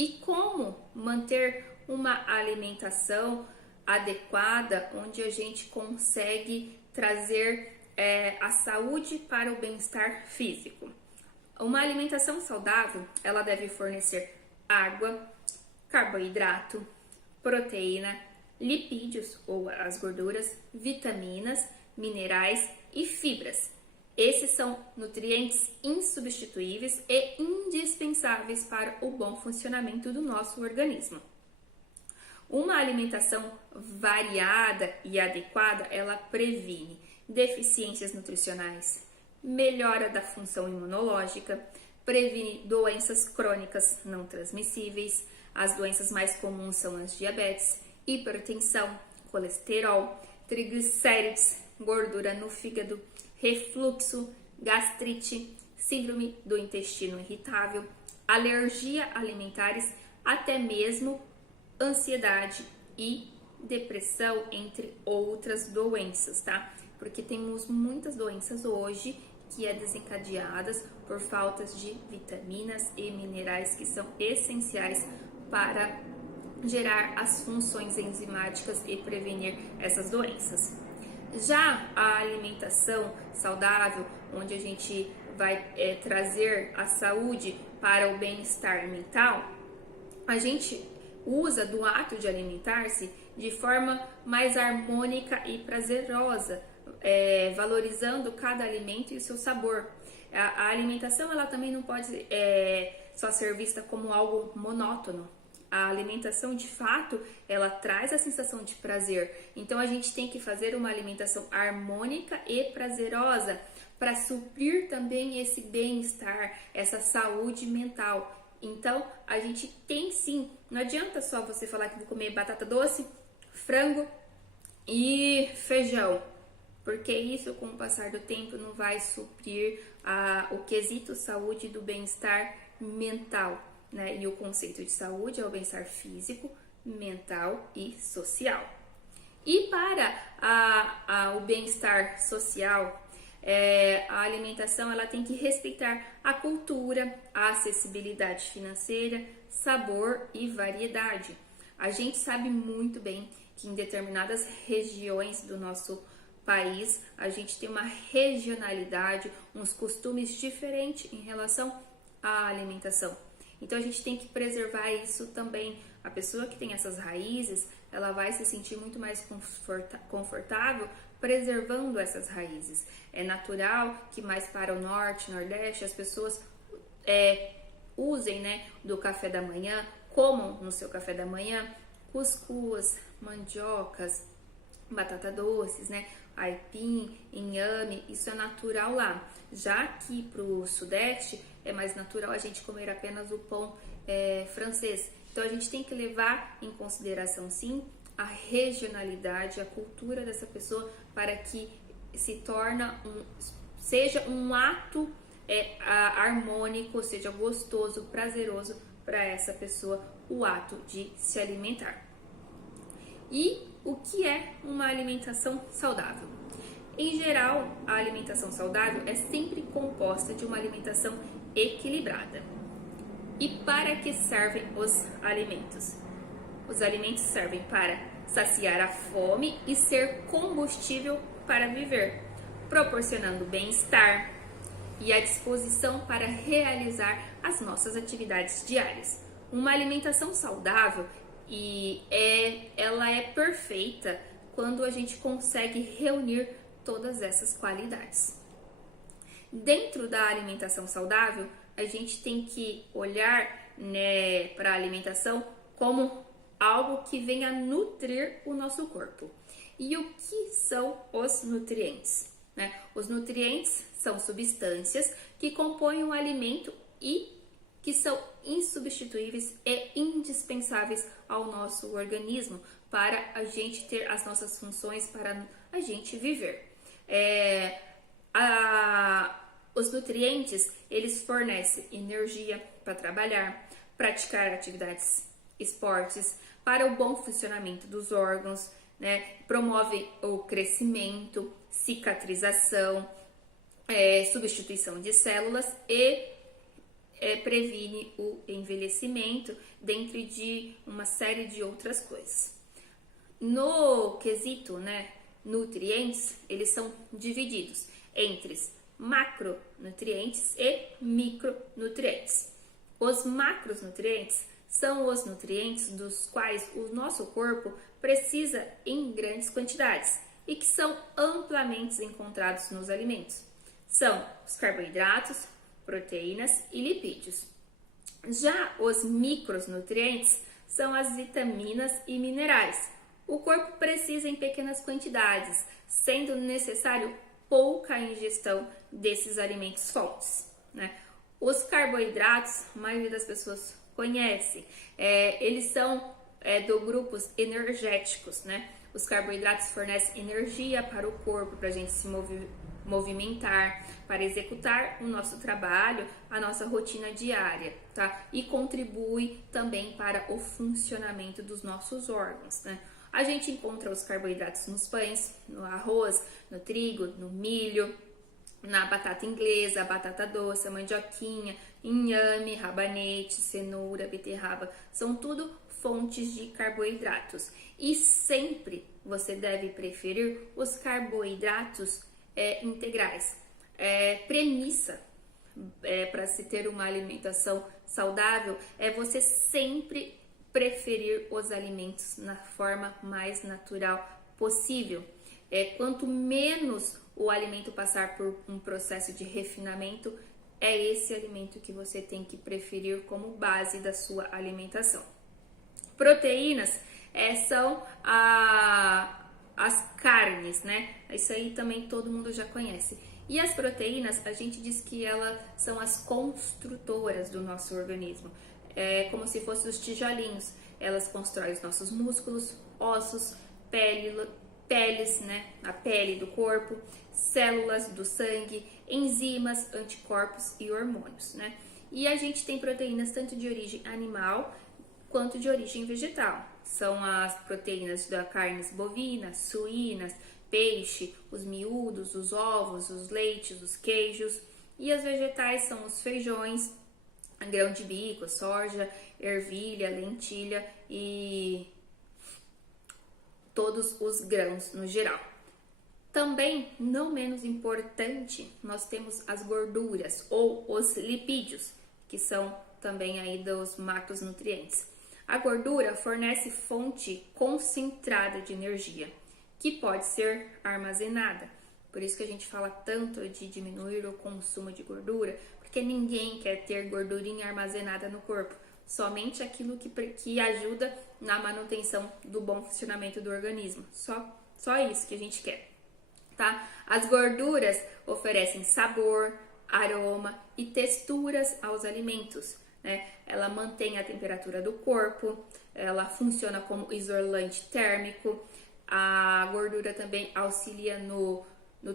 e como manter uma alimentação adequada, onde a gente consegue trazer a saúde para o bem-estar físico. Uma alimentação saudável, ela deve fornecer água, carboidrato, proteína, lipídios ou as gorduras, vitaminas, minerais e fibras. Esses são nutrientes insubstituíveis e indispensáveis para o bom funcionamento do nosso organismo. Uma alimentação variada e adequada, ela previne deficiências nutricionais, melhora da função imunológica, previne doenças crônicas não transmissíveis. As doenças mais comuns são as diabetes, hipertensão, colesterol, triglicérides, gordura no fígado, refluxo, gastrite, síndrome do intestino irritável, alergia alimentares, até mesmo ansiedade e depressão, entre outras doenças, tá? Porque temos muitas doenças hoje que é desencadeadas por faltas de vitaminas e minerais que são essenciais para gerar as funções enzimáticas e prevenir essas doenças. Já a alimentação saudável, onde a gente vai trazer a saúde para o bem-estar mental, a gente usa do ato de alimentar-se de forma mais harmônica e prazerosa, valorizando cada alimento e o seu sabor. A alimentação, ela também não pode só ser vista como algo monótono. A alimentação, de fato, ela traz a sensação de prazer. Então, a gente tem que fazer uma alimentação harmônica e prazerosa para suprir também esse bem-estar, essa saúde mental. Então, a gente tem sim, não adianta só você falar que vou comer batata doce, frango e feijão, porque isso, com o passar do tempo, não vai suprir o quesito saúde do bem-estar mental, né? E o conceito de saúde é o bem-estar físico, mental e social. E para o bem-estar social, a alimentação, ela tem que respeitar a cultura, a acessibilidade financeira, sabor e variedade. A gente sabe muito bem que em determinadas regiões do nosso país a gente tem uma regionalidade, uns costumes diferentes em relação à alimentação. Então a gente tem que preservar isso também. A pessoa que tem essas raízes, ela vai se sentir muito mais confortável preservando essas raízes. É natural que mais para o norte, nordeste, as pessoas usem, né, do café da manhã, comam no seu café da manhã cuscuz, mandiocas, batata doces, né, aipim, inhame, isso é natural lá. Já aqui para o sudeste é mais natural a gente comer apenas o pão francês. Então a gente tem que levar em consideração sim a regionalidade, a cultura dessa pessoa, para que seja um ato harmônico, seja gostoso, prazeroso para essa pessoa o ato de se alimentar. E o que é uma alimentação saudável? Em geral, a alimentação saudável é sempre composta de uma alimentação equilibrada. E para que servem os alimentos? Os alimentos servem para saciar a fome e ser combustível para viver, proporcionando bem-estar e a disposição para realizar as nossas atividades diárias. Uma alimentação saudável ela é perfeita quando a gente consegue reunir todas essas qualidades. Dentro da alimentação saudável, a gente tem que olhar, né, para a alimentação como algo que venha nutrir o nosso corpo. E o que são os nutrientes? Né? Os nutrientes são substâncias que compõem o alimento e que são insubstituíveis e indispensáveis ao nosso organismo para a gente ter as nossas funções, para a gente viver. Os nutrientes, eles fornecem energia para trabalhar, praticar atividades, esportes, para o bom funcionamento dos órgãos, né? Promove o crescimento, cicatrização, substituição de células e previne o envelhecimento, dentre de uma série de outras coisas. No quesito, né, nutrientes, eles são divididos entre macronutrientes e micronutrientes. Os macronutrientes são os nutrientes dos quais o nosso corpo precisa em grandes quantidades e que são amplamente encontrados nos alimentos. São os carboidratos, proteínas e lipídios. Já os micronutrientes são as vitaminas e minerais. O corpo precisa em pequenas quantidades, sendo necessário pouca ingestão desses alimentos fontes, né? Os carboidratos, a maioria das pessoas conhece, eles são do grupos energéticos, né? Os carboidratos fornecem energia para o corpo, para a gente se movimentar, para executar o nosso trabalho, a nossa rotina diária, tá? E contribui também para o funcionamento dos nossos órgãos, né? A gente encontra os carboidratos nos pães, no arroz, no trigo, no milho, na batata inglesa, batata doce, a mandioquinha, inhame, rabanete, cenoura, beterraba, são tudo fontes de carboidratos. E sempre você deve preferir os carboidratos integrais. Premissa para se ter uma alimentação saudável é você sempre preferir os alimentos na forma mais natural possível. Quanto menos o alimento passar por um processo de refinamento, é esse alimento que você tem que preferir como base da sua alimentação. Proteínas são as carnes, né? Isso aí também todo mundo já conhece. E as proteínas, a gente diz que elas são as construtoras do nosso organismo. É como se fossem os tijolinhos. Elas constroem os nossos músculos, ossos, peles, né? A pele do corpo, células do sangue, enzimas, anticorpos e hormônios, né? E a gente tem proteínas tanto de origem animal quanto de origem vegetal. São as proteínas da carnes bovinas, suínas, peixe, os miúdos, os ovos, os leites, os queijos. E as vegetais são os feijões, grão de bico, soja, ervilha, lentilha e todos os grãos no geral. Também, não menos importante, nós temos as gorduras ou os lipídios, que são também aí dos macronutrientes. A gordura fornece fonte concentrada de energia, que pode ser armazenada. Por isso que a gente fala tanto de diminuir o consumo de gordura, porque ninguém quer ter gordurinha armazenada no corpo, somente aquilo que ajuda na manutenção do bom funcionamento do organismo. Só isso que a gente quer, tá? As gorduras oferecem sabor, aroma e texturas aos alimentos, né? Ela mantém a temperatura do corpo, ela funciona como isolante térmico. A gordura também auxilia no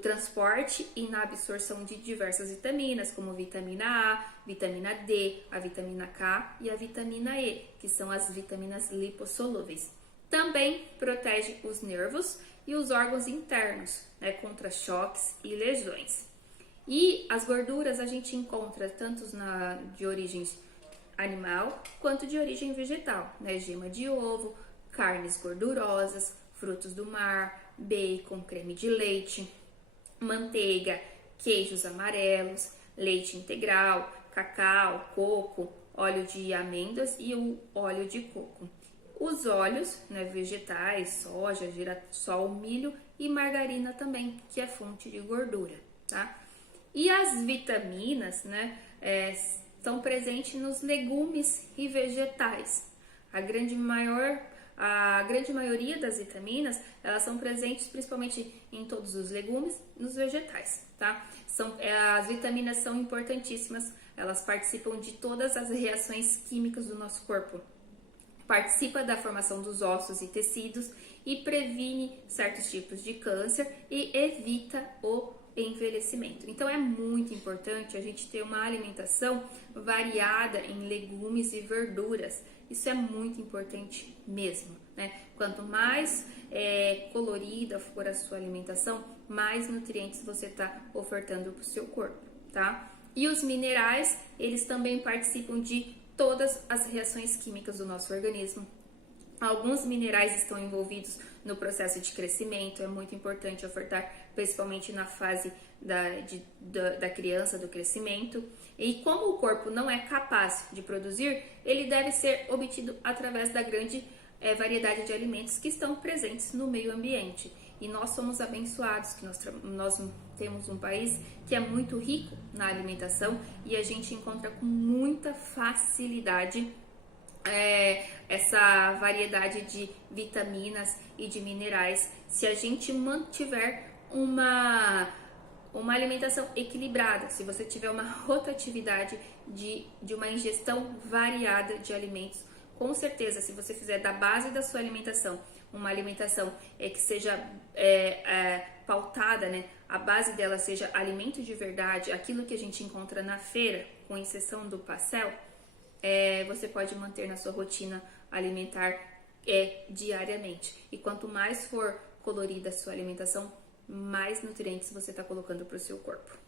transporte e na absorção de diversas vitaminas, como vitamina A, vitamina D, a vitamina K e a vitamina E, que são as vitaminas lipossolúveis. Também protege os nervos e os órgãos internos, né, contra choques e lesões. E as gorduras a gente encontra tanto de origem animal quanto de origem vegetal, né? Gema de ovo, carnes gordurosas, frutos do mar, bacon, creme de leite, manteiga, queijos amarelos, leite integral, cacau, coco, óleo de amêndoas e o óleo de coco. Os óleos, né, vegetais, soja, girassol, milho e margarina também, que é fonte de gordura, tá? E as vitaminas, né, estão presentes nos legumes e vegetais. A grande maioria das vitaminas, elas são presentes principalmente em todos os legumes e nos vegetais, tá? As vitaminas são importantíssimas, elas participam de todas as reações químicas do nosso corpo. Participa da formação dos ossos e tecidos e previne certos tipos de câncer e evita o envelhecimento. Então é muito importante a gente ter uma alimentação variada em legumes e verduras. Isso é muito importante mesmo, né? Quanto mais colorida for a sua alimentação, mais nutrientes você está ofertando para o seu corpo, tá? E os minerais, eles também participam de todas as reações químicas do nosso organismo. Alguns minerais estão envolvidos no processo de crescimento, é muito importante ofertar, principalmente na fase da criança, do crescimento. E como o corpo não é capaz de produzir, ele deve ser obtido através da grande variedade de alimentos que estão presentes no meio ambiente. E nós somos abençoados, que nós temos um país que é muito rico na alimentação e a gente encontra com muita facilidade essa variedade de vitaminas e de minerais se a gente mantiver uma alimentação equilibrada, se você tiver uma rotatividade de uma ingestão variada de alimentos. Com certeza, se você fizer da base da sua alimentação uma alimentação que seja pautada, né? A base dela seja alimento de verdade, aquilo que a gente encontra na feira, com exceção do pastel, você pode manter na sua rotina alimentar diariamente. E quanto mais for colorida a sua alimentação, mais nutrientes você está colocando para o seu corpo.